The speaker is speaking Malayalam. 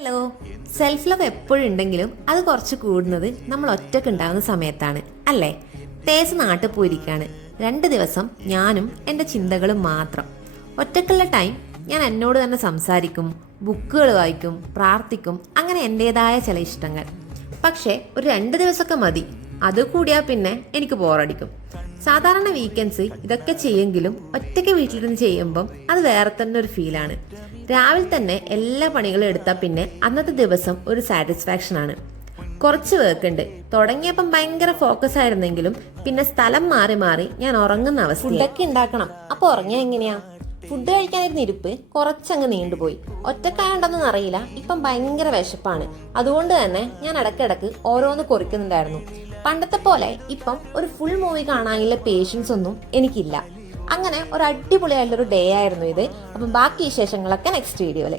ഹലോ. സെൽഫ് ലവ് എപ്പോഴും ഉണ്ടെങ്കിലും അത് കുറച്ച് കൂടുന്നത് നമ്മൾ ഒറ്റക്ക് ഉണ്ടാകുന്ന സമയത്താണ് അല്ലേ? തേസ് നാട്ടിൽ പോയിരിക്കുകയാണ്. 2 ദിവസം ഞാനും എൻ്റെ ചിന്തകളും മാത്രം. ഒറ്റക്കുള്ള ടൈം ഞാൻ എന്നോട് തന്നെ സംസാരിക്കും, ബുക്കുകൾ വായിക്കും, പ്രാർത്ഥിക്കും, അങ്ങനെ എൻ്റെതായ ചില ഇഷ്ടങ്ങൾ. പക്ഷേ ഒരു 2 ദിവസമൊക്കെ മതി. അത് കൂടിയാൽ പിന്നെ എനിക്ക് ബോറടിക്കും. സാധാരണ വീക്കെൻഡ്സ് ഇതൊക്കെ ചെയ്യെങ്കിലും ഒറ്റയ്ക്ക് വീട്ടിലിരുന്ന് ചെയ്യുമ്പം അത് വേറെ തന്നെ ഒരു ഫീലാണ്. രാവിലെ തന്നെ എല്ലാ പണികളും എടുത്താൽ പിന്നെ അന്നത്തെ ദിവസം ഒരു സാറ്റിസ്ഫാക്ഷൻ ആണ്. കുറച്ച് വർക്കുണ്ട്. തുടങ്ങിയപ്പം ഭയങ്കര ഫോക്കസ് ആയിരുന്നെങ്കിലും പിന്നെ സ്ഥലം മാറി മാറി ഞാൻ ഉറങ്ങുന്ന അവസ്ഥ. ഫുഡൊക്കെ ഉണ്ടാക്കണം. അപ്പൊ ഉറങ്ങിയ എങ്ങനെയാ? ഫുഡ് കഴിക്കാനിരുന്ന ഇരിപ്പ് കുറച്ചങ്ങ് നീണ്ടുപോയി. ഒറ്റക്കായോണ്ടെന്നൊന്നും അറിയില്ല, ഇപ്പം ഭയങ്കര വിശപ്പാണ്. അതുകൊണ്ട് തന്നെ ഞാൻ ഇടയ്ക്കിടക്ക് ഓരോന്ന് കുറിക്കുന്നുണ്ടായിരുന്നു. പണ്ടത്തെ പോലെ ഇപ്പം ഒരു ഫുൾ മൂവി കാണാനുള്ള പേഷ്യൻസ് ഒന്നും എനിക്കില്ല. അങ്ങനെ ഒരു അടിപൊളിയായിട്ടുള്ളൊരു ഡേ ആയിരുന്നു ഇത്. അപ്പം ബാക്കി വിശേഷങ്ങളൊക്കെ നെക്സ്റ്റ് വീഡിയോയിൽ.